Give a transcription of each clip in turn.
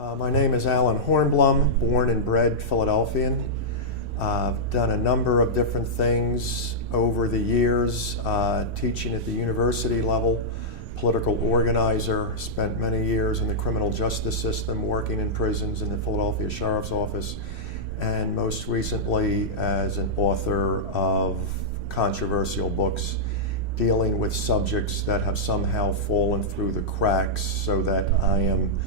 My name is Allen Hornblum, born and bred Philadelphian. I've done a number of different things over the years, teaching at the university level, political organizer, spent many years in the criminal justice system, working in prisons in the Philadelphia Sheriff's Office, and most recently as an author of controversial books dealing with subjects that have somehow fallen through the cracks, so that I am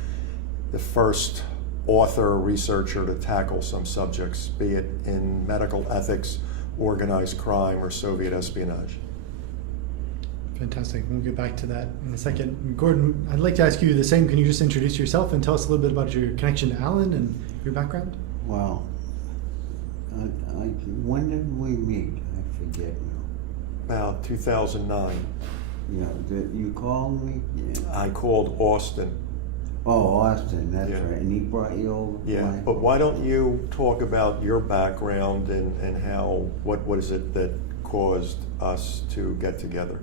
the first author or researcher to tackle some subjects, be it in medical ethics, organized crime, or Soviet espionage. Fantastic. We'll get back to that in a second. Gordon, I'd like to ask you the same. Can you just introduce yourself and tell us a little bit about your connection to Allen and your background? Well, when did we meet? I forget now. About 2009. Yeah, you called me? Yeah. I called Austin. Oh, Austin, that's Yeah. right. And he brought you over? Yeah, but why don't you talk about your background and how, what is it that caused us to get together?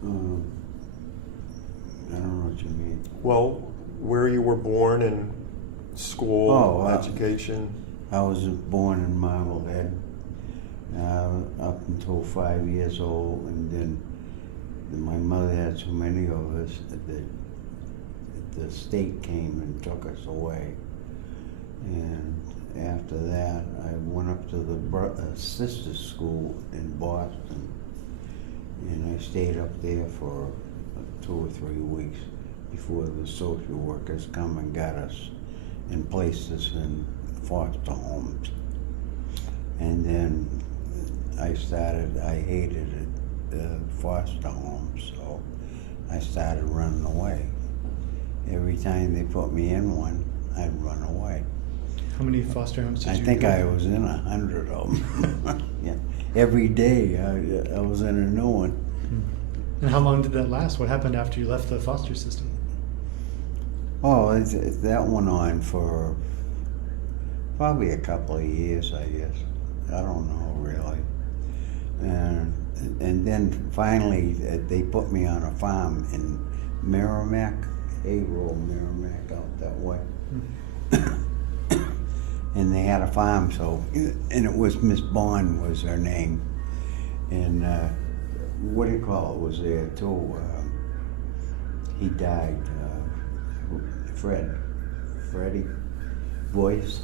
I don't know what you mean. Well, where you were born and school, education. I was born in Marblehead up until 5 years old, and then my mother had so many of us that the state came and took us away. And after that, I went up to the sister's school in Boston, and I stayed up there for 2 or 3 weeks before the social workers come and got us and placed us in foster homes. And then I hated it. Foster homes, so I started running away. Every time they put me in one, I'd run away. How many foster homes did you I think go I to? was in 100 of them. Yeah. Every day I was in a new one. And how long did that last? What happened after you left the foster system? Oh, that went on for probably a couple of years, I guess. I don't know really. And then finally they put me on a farm in Merrimack, Haverhill, Merrimack, out that way. And they had a farm, and it was Miss Bond was her name. And what do you call it was there too. He died, Freddie Boyce.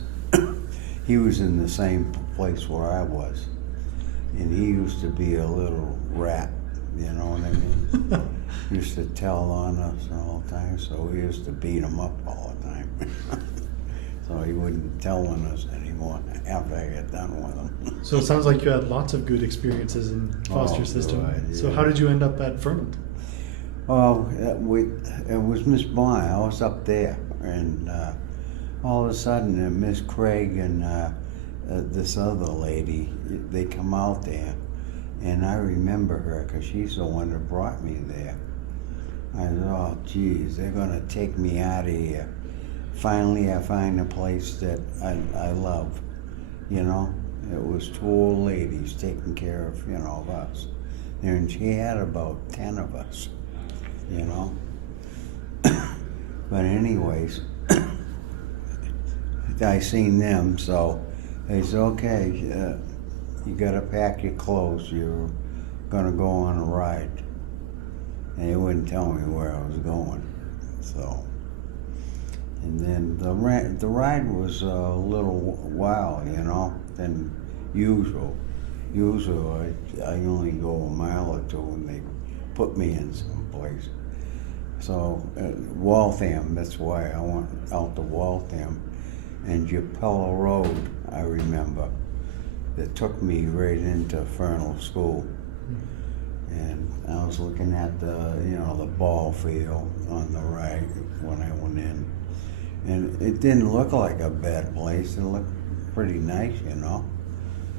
He was in the same place where I was. And he used to be a little rat, you know what I mean? He used to tell on us all the time, so we used to beat him up all the time. So he wouldn't tell on us anymore after I got done with him. So it sounds like you had lots of good experiences in foster system. God, yeah. So how did you end up at Fernald? Oh, it was Miss Bond. I was up there, and all of a sudden, Miss Craig and this other lady, they come out there, and I remember her because she's the one that brought me there. I said, oh geez, they're gonna take me out of here. Finally I find a place that I love, you know. It was 2 old ladies taking care of, you know, of us. And she had about 10 of us, you know. But anyways, I seen them, so they said, okay, you gotta pack your clothes, you're gonna go on a ride. And they wouldn't tell me where I was going, so. And then the ride was a little while, you know, than usual. Usually I only go a mile or two and they put me in some place. So Waltham, that's why I went out to Waltham. And Japella Road, I remember, that took me right into Fernald School. And I was looking at the ball field on the right when I went in. And it didn't look like a bad place. It looked pretty nice, you know.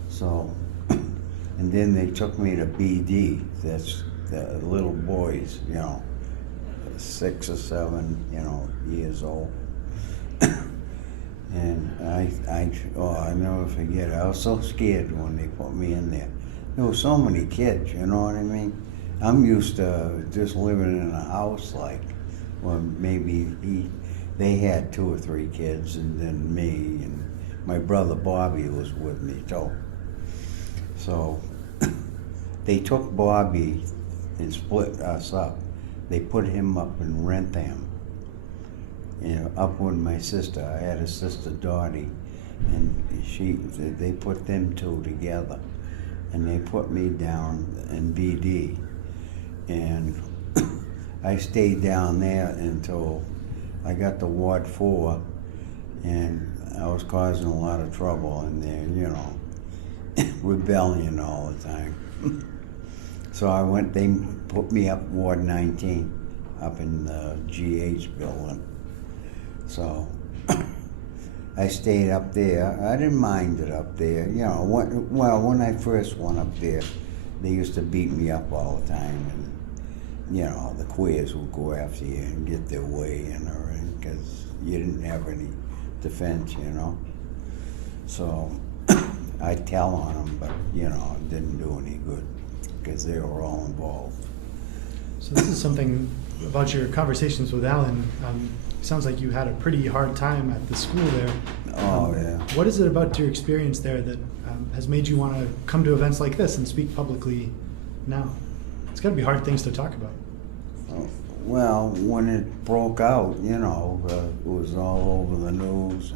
So, and then they took me to BD, that's the little boys, you know, 6 or 7, you know, years old. And I never forget, I was so scared when they put me in there. There were so many kids, you know what I mean? I'm used to just living in a house like, well, maybe they had 2 or 3 kids, and then me, and my brother Bobby was with me too. So they took Bobby and split us up. They put him up in Rentham, up with my sister. I had a sister, Dottie, and they put them 2 together, and they put me down in BD, and I stayed down there until I got to Ward 4, and I was causing a lot of trouble in there, rebellion all the time. So they put me up Ward 19, up in the GH building. So I stayed up there. I didn't mind it up there. When I first went up there, they used to beat me up all the time, and the queers would go after you and get their way and everything, because you didn't have any defense, So I'd tell on them, but it didn't do any good, because they were all involved. So this is something about your conversations with Allen. Sounds like you had a pretty hard time at the school there. Oh, yeah. What is it about your experience there that has made you want to come to events like this and speak publicly now? It's got to be hard things to talk about. Well, when it broke out, it was all over the news,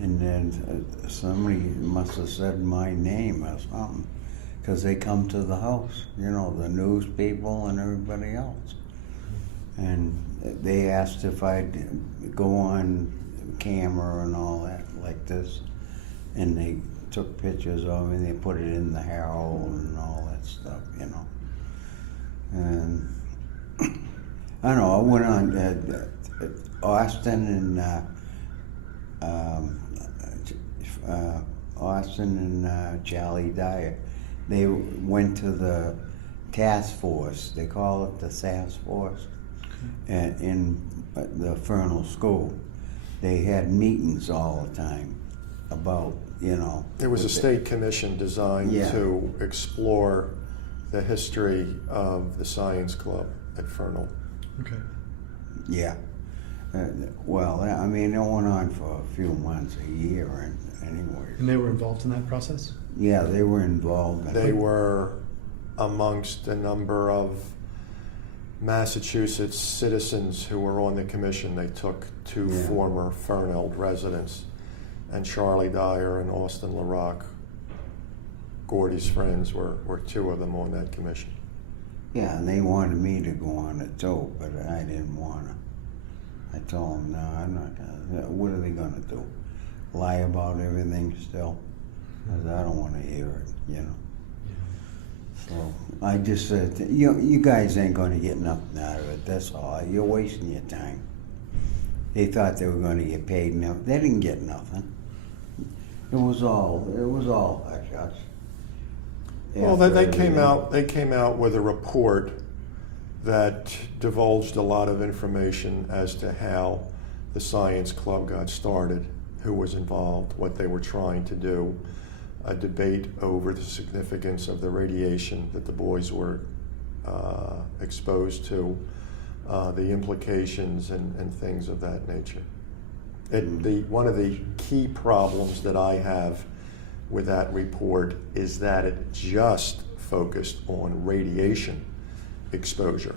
and then somebody must have said my name or something, because they come to the house, the news people and everybody else. And they asked if I'd go on camera and all that like this, and they took pictures of me and they put it in the Herald and all that stuff, And I don't know, I went on Austin and Charlie Dyer. They went to the task force. They call it the task force. In the Fernald School. They had meetings all the time about, It was a state commission designed to explore the history of the science club at Fernald. Okay. Yeah. Well, I mean, it went on for a few months, a year, anyway. And they were involved in that process? Yeah, they were involved. They were amongst a number of Massachusetts citizens who were on the commission. They took 2 former Fernald residents, and Charlie Dyer and Austin LaRock, Gordy's friends, were 2 of them on that commission. Yeah, and they wanted me to go on it too, but I didn't want to. I told them, no, I'm not going to. What are they going to do? Lie about everything still? Because I don't want to hear it, So I just said, you guys ain't going to get nothing out of it, that's all. You're wasting your time. They thought they were going to get paid enough. They didn't get nothing. It was all hush-hush. Well, they came out with a report that divulged a lot of information as to how the science club got started, who was involved, what they were trying to do, a debate over the significance of the radiation that the boys were exposed to, the implications and things of that nature. One of the key problems that I have with that report is that it just focused on radiation exposure.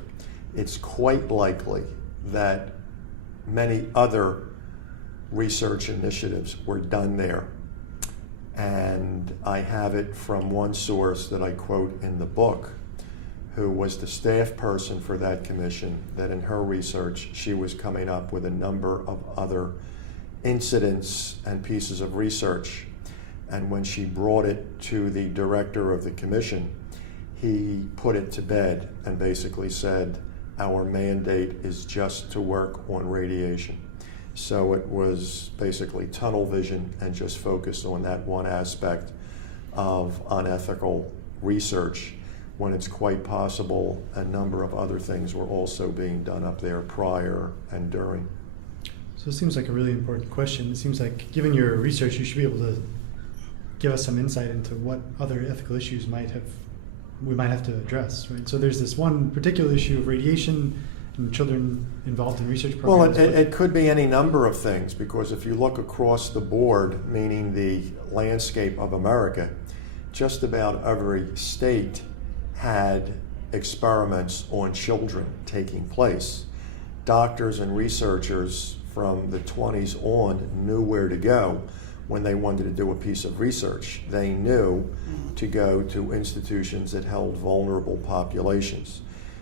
It's quite likely that many other research initiatives were done there. And I have it from one source that I quote in the book, who was the staff person for that commission, that in her research she was coming up with a number of other incidents and pieces of research. And when she brought it to the director of the commission, he put it to bed and basically said, our mandate is just to work on radiation. So it was basically tunnel vision and just focused on that one aspect of unethical research, when it's quite possible a number of other things were also being done up there prior and during. So it seems like a really important question. It seems like, given your research, you should be able to give us some insight into what other ethical issues might have we might have to address, right? So there's this one particular issue of radiation and children involved in research Well, programs. it could be any number of things, because if you look across the board, meaning the landscape of America, just about every state had experiments on children taking place. Doctors and researchers from the 20s on knew where to go when they wanted to do a piece of research. They knew to go to institutions that held vulnerable populations.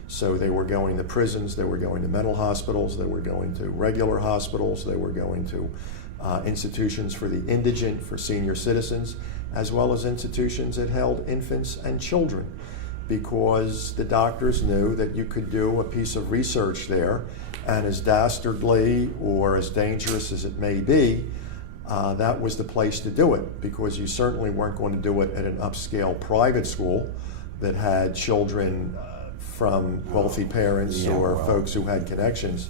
So they were going to prisons, they were going to mental hospitals, they were going to regular hospitals, they were going to institutions for the indigent, for senior citizens, as well as institutions that held infants and children, because the doctors knew that you could do a piece of research there, and as dastardly or as dangerous as it may be, that was the place to do it, because you certainly weren't going to do it at an upscale private school that had children from wealthy parents folks who had connections.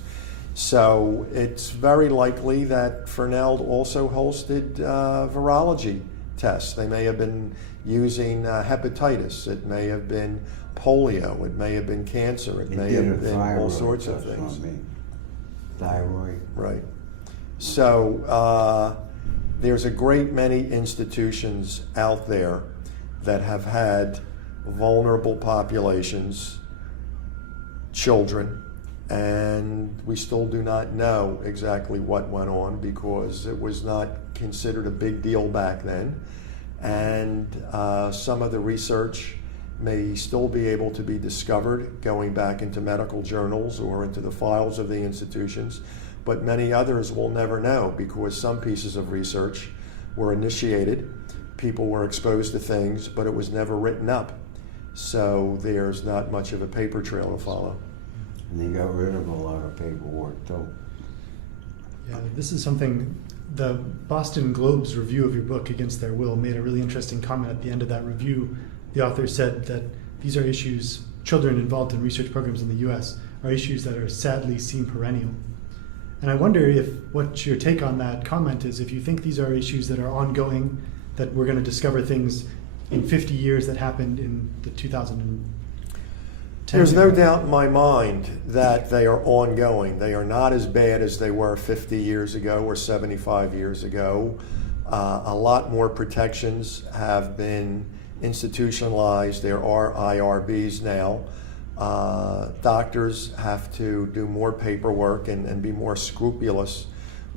So it's very likely that Fernald also hosted virology tests. They may have been using hepatitis, it may have been polio, it may have been cancer, it may have been all sorts of things. Thyroid. Right. So there's a great many institutions out there that have had vulnerable populations, children, and we still do not know exactly what went on, because it was not considered a big deal back then. And some of the research may still be able to be discovered going back into medical journals or into the files of the institutions, but many others will never know, because some pieces of research were initiated, people were exposed to things, but it was never written up. So there's not much of a paper trail to follow. And they got rid of a lot of paperwork too. Yeah, this is something, the Boston Globe's review of your book, Against Their Will, made a really interesting comment at the end of that review. The author said that these are issues, children involved in research programs in the US are issues that are sadly seem perennial. And I wonder if what your take on that comment is, if you think these are issues that are ongoing, that we're going to discover things in 50 years that happened in the 2010. There's no doubt in my mind that they are ongoing. They are not as bad as they were 50 years ago or 75 years ago. A lot more protections have been institutionalized. There are IRBs now. Doctors have to do more paperwork and be more scrupulous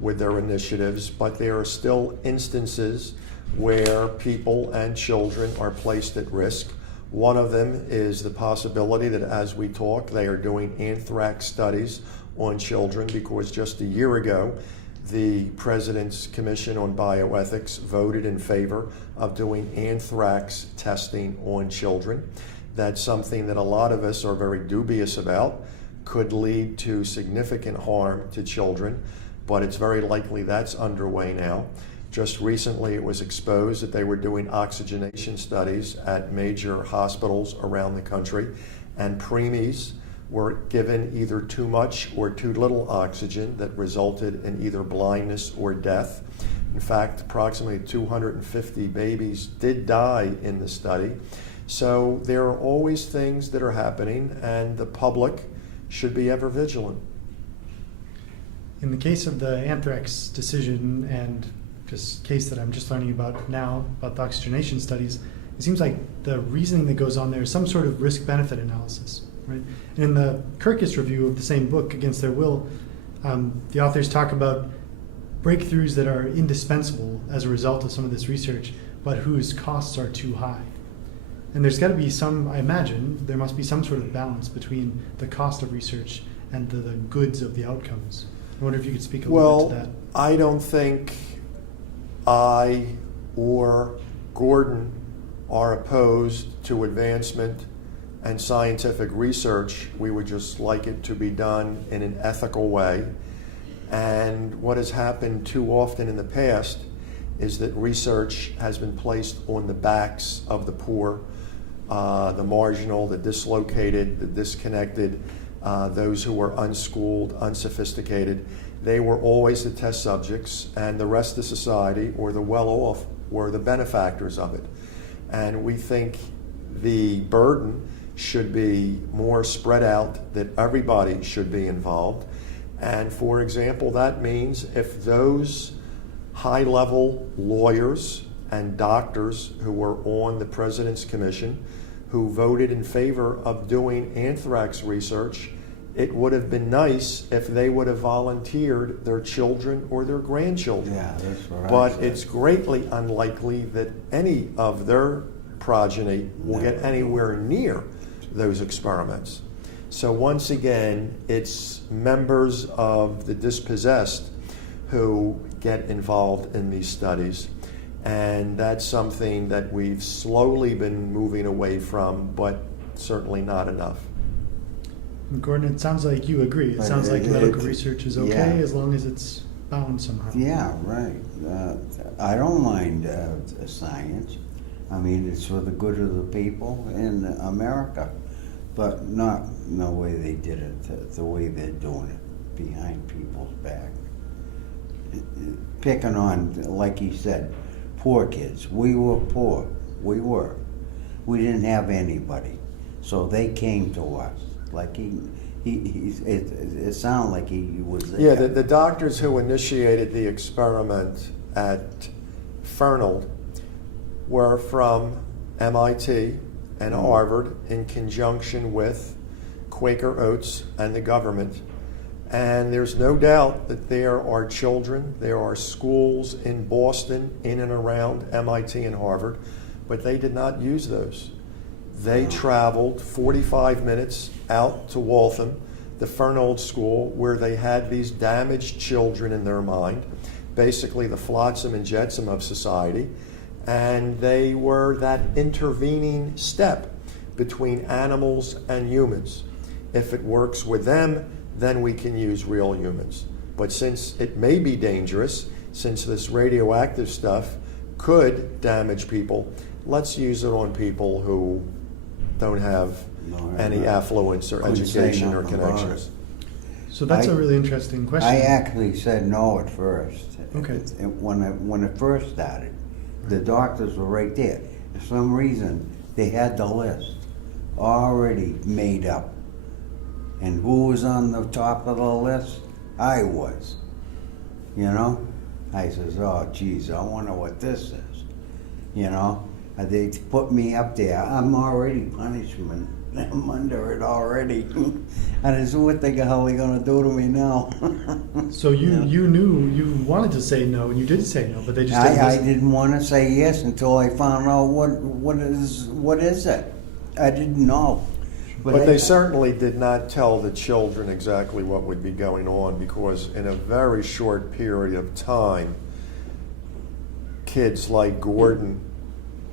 with their initiatives, but there are still instances where people and children are placed at risk. One of them is the possibility that as we talk, they are doing anthrax studies on children, because just a year ago, the President's Commission on Bioethics voted in favor of doing anthrax testing on children. That's something that a lot of us are very dubious about, could lead to significant harm to children, but it's very likely that's underway now. Just recently it was exposed that they were doing oxygenation studies at major hospitals around the country, and preemies were given either too much or too little oxygen that resulted in either blindness or death. In fact, approximately 250 babies did die in the study. So there are always things that are happening, and the public should be ever vigilant. In the case of the anthrax decision and this case that I'm just learning about now, about the oxygenation studies, it seems like the reasoning that goes on there is some sort of risk-benefit analysis, right? And in the Kirkus review of the same book, Against Their Will, the authors talk about breakthroughs that are indispensable as a result of some of this research, but whose costs are too high. And there's got to be some, I imagine, there must be some sort of balance between the cost of research and the goods of the outcomes. I wonder if you could speak a little bit to that. I don't think I or Gordon are opposed to advancement and scientific research. We would just like it to be done in an ethical way. And what has happened too often in the past is that research has been placed on the backs of the poor, the marginal, the dislocated, the disconnected, those who were unschooled, unsophisticated. They were always the test subjects, and the rest of society, or the well-off, were the benefactors of it. And we think the burden should be more spread out, that everybody should be involved. And for example, that means if those high-level lawyers and doctors who were on the President's Commission who voted in favor of doing anthrax research, it would have been nice if they would have volunteered their children or their grandchildren. Yeah, that's what I But said. it's greatly unlikely that any of their progeny will get anywhere near those experiments. So once again, it's members of the dispossessed who get involved in these studies. And that's something that we've slowly been moving away from, but certainly not enough. Gordon, it sounds like you agree. It But sounds like medical it- research is okay yeah. as long as it's bound somehow. Yeah, right. I don't mind science. I mean, it's for the good of the people in America, but not the way they did it, the way they're doing it, behind people's back. Picking on, like he said, poor kids. We were poor. We were. We didn't have anybody, so they came to us. Like it sounded like he was there. Yeah, the doctors who initiated the experiment at Fernald were from MIT and Harvard in conjunction with Quaker Oats and the government. And there's no doubt that there are children, there are schools in Boston, in and around MIT and Harvard, but they did not use those. They traveled 45 minutes out to Waltham, the Fernald School, where they had these damaged children in their mind, basically the flotsam and jetsam of society, and they were that intervening step between animals and humans. If it works with them, then we can use real humans. But since it may be dangerous, since this radioactive stuff could damage people, let's use it on people who don't have any affluence or Couldn't say education or nothing about connections. it. So that's I- a really interesting question. I actually said no at first. Okay. When it first started, the doctors were right there. For some reason, they had the list already made up. And who was on the top of the list? I was. You know? I says, oh, geez, I wonder what this is. You know? They put me up there. I'm already punishment. I'm under it already. I said, what the hell are they going to do to me now? So you knew you wanted to say no, and you did say no, but they just didn't I listen. didn't want to say yes until I found out what is it. I didn't know. But they certainly did not tell the children exactly what would be going on, because in a very short period of time, kids like Gordon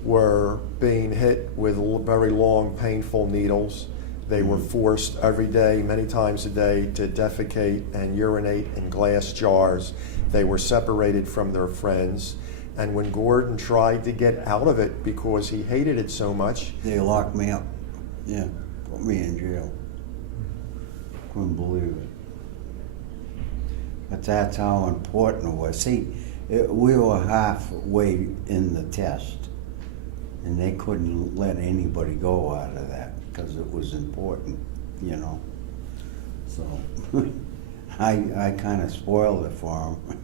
were being hit with very long, painful needles. They were forced every day, many times a day, to defecate and urinate in glass jars. They were separated from their friends. And when Gordon tried to get out of it because he hated it so much, They locked me up. Yeah, put me in jail. Couldn't believe it. But that's how important it was. See, we were halfway in the test, and they couldn't let anybody go out of that because it was important, you know. So I kind of spoiled it for them.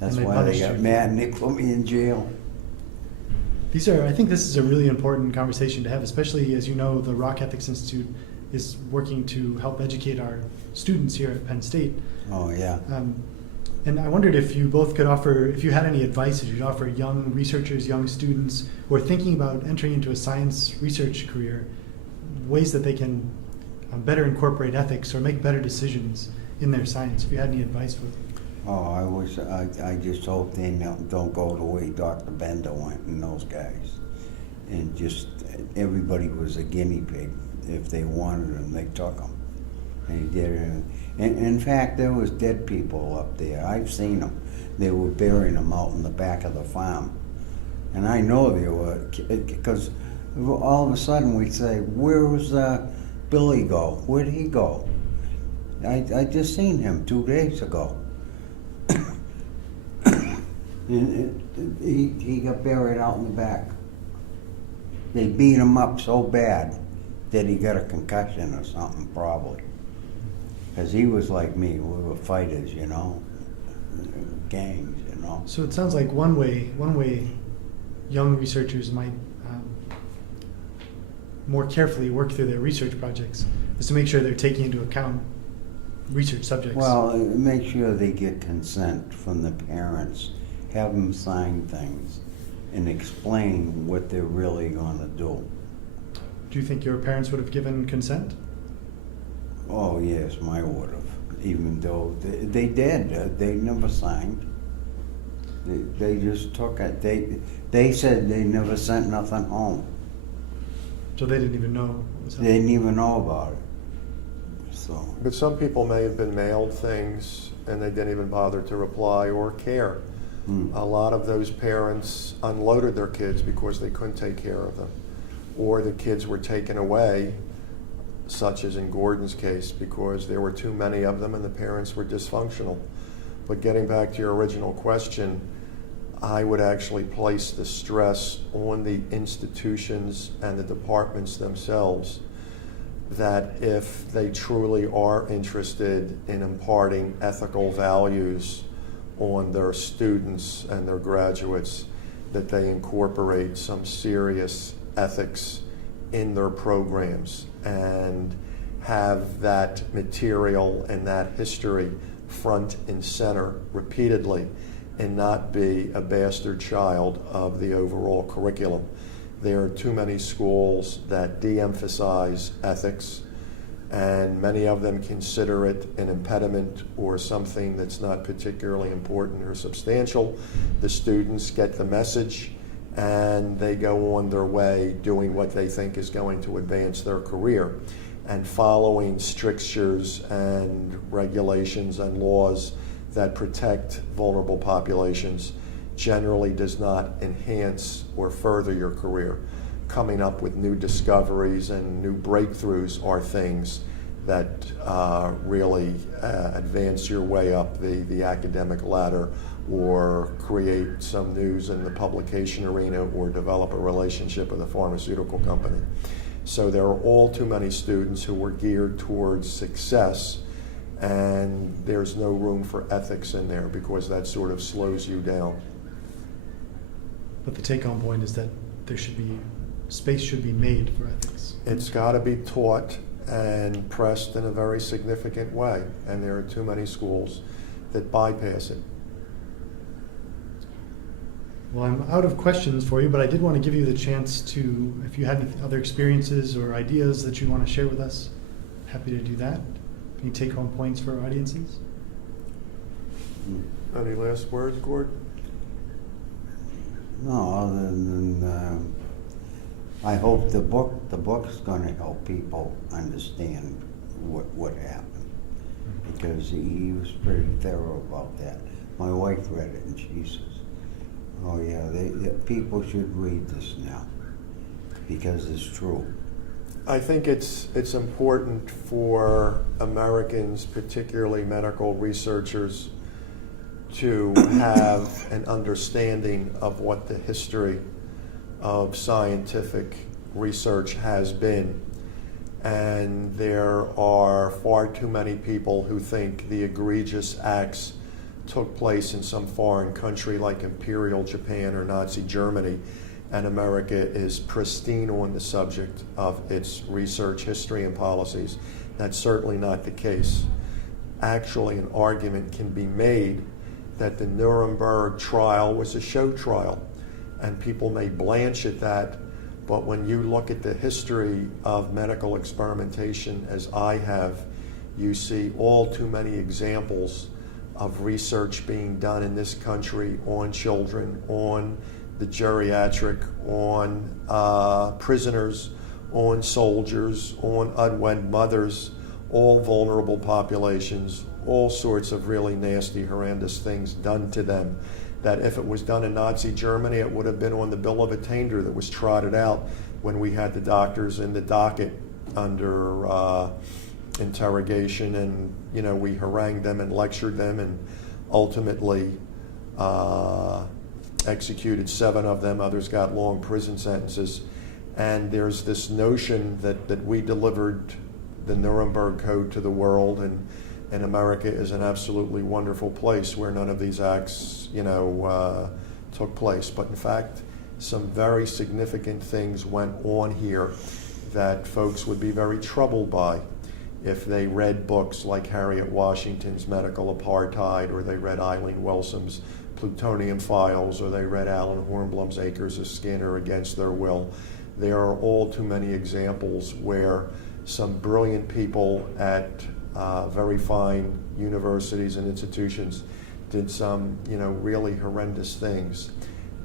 That's And they why they punished got you. mad and they put me in jail. I think this is a really important conversation to have, especially as you know, the Rock Ethics Institute is working to help educate our students here at Penn State. Oh, yeah. And I wondered if you both could offer, if you had any advice that you'd offer young researchers, young students who are thinking about entering into a science research career, ways that they can better incorporate ethics or make better decisions in their science. If you had any advice for them. Oh, I just hope they don't go the way Dr. Bender went and those guys. And just, everybody was a guinea pig. If they wanted them, they took them. And he did it. And in fact, there was dead people up there. I've seen them. They were burying them out in the back of the farm. And I know they were, because all of a sudden we'd say, where was Billy go? Where'd he go? I just seen him 2 days ago. And he got buried out in the back. They beat him up so bad that he got a concussion or something, probably. Because he was like me, we were fighters, you know, gangs, you know. So it sounds like one way young researchers might more carefully work through their research projects is to make sure they're taking into account research subjects. Well, make sure they get consent from the parents, have them sign things, and explain what they're really going to do. Do you think your parents would have given consent? Oh, yes, my would have, even though they did. They never signed. They just took it. They said they never sent nothing home. So they didn't even know what was They happening. didn't even know about it. So, But some people may have been mailed things and they didn't even bother to reply or care. A lot of those parents unloaded their kids because they couldn't take care of them. Or the kids were taken away, such as in Gordon's case, because there were too many of them and the parents were dysfunctional. But getting back to your original question, I would actually place the stress on the institutions and the departments themselves, that if they truly are interested in imparting ethical values on their students and their graduates, that they incorporate some serious ethics in their programs and have that material and that history front and center repeatedly, and not be a bastard child of the overall curriculum. There are too many schools that de-emphasize ethics, and many of them consider it an impediment or something that's not particularly important or substantial. The students get the message and they go on their way doing what they think is going to advance their career, and following strictures and regulations and laws that protect vulnerable populations generally does not enhance or further your career. Coming up with new discoveries and new breakthroughs are things that really advance your way up the academic ladder, or create some news in the publication arena, or develop a relationship with a pharmaceutical company. So there are all too many students who are geared towards success, and there's no room for ethics in there because that sort of slows you down. But the take-home point is that space should be made for ethics. It's got to be taught and pressed in a very significant way, and there are too many schools that bypass it. Well, I'm out of questions for you, but I did want to give you the chance to, if you had any other experiences or ideas that you want to share with us, happy to do that. Any take-home points for our audiences? Any last words, Gord? no, other than I hope the book's going to help people understand what happened, because he was pretty thorough about that. My wife read it and she says, "Oh yeah, people should read this now because it's true." I think it's important for Americans, particularly medical researchers, to have an understanding of what the history of scientific research has been. And there are far too many people who think the egregious acts took place in some foreign country like Imperial Japan or Nazi Germany, and America is pristine on the subject of its research history and policies. That's certainly not the case. Actually, an argument can be made that the Nuremberg trial was a show trial, and people may blanch at that, but when you look at the history of medical experimentation, as I have, you see all too many examples of research being done in this country on children, on the geriatric, on prisoners, on soldiers, on unwed mothers, all vulnerable populations, all sorts of really nasty, horrendous things done to them, that if it was done in Nazi Germany, it would have been on the bill of attainder that was trotted out when we had the doctors in the docket under interrogation, and we harangued them and lectured them, and ultimately executed 7 of them. Others got long prison sentences. And there's this notion that we delivered the Nuremberg Code to the world, and America is an absolutely wonderful place where none of these acts, took place. But in fact, some very significant things went on here that folks would be very troubled by if they read books like Harriet Washington's Medical Apartheid, or they read Eileen Wilson's Plutonium Files, or they read Allen Hornblum's Acres of Skin or Against Their Will. There are all too many examples where some brilliant people at very fine universities and institutions did some, really horrendous things.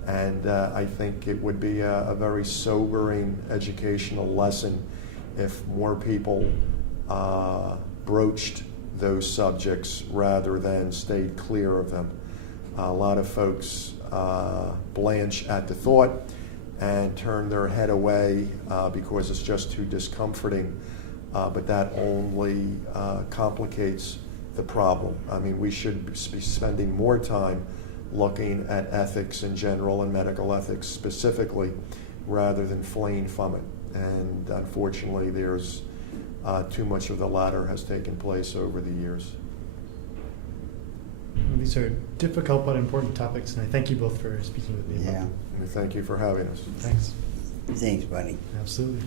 And I think it would be a very sobering educational lesson if more people broached those subjects rather than stayed clear of them. A lot of folks blanch at the thought and turn their head away because it's just too discomforting, but that only complicates the problem. I mean, we should be spending more time looking at ethics in general and medical ethics specifically, rather than fleeing from it. And unfortunately, there's too much of the latter has taken place over the years. These are difficult but important topics, and I thank you both for speaking with me about them. And thank you for having us. Thanks. Thanks, buddy. Absolutely.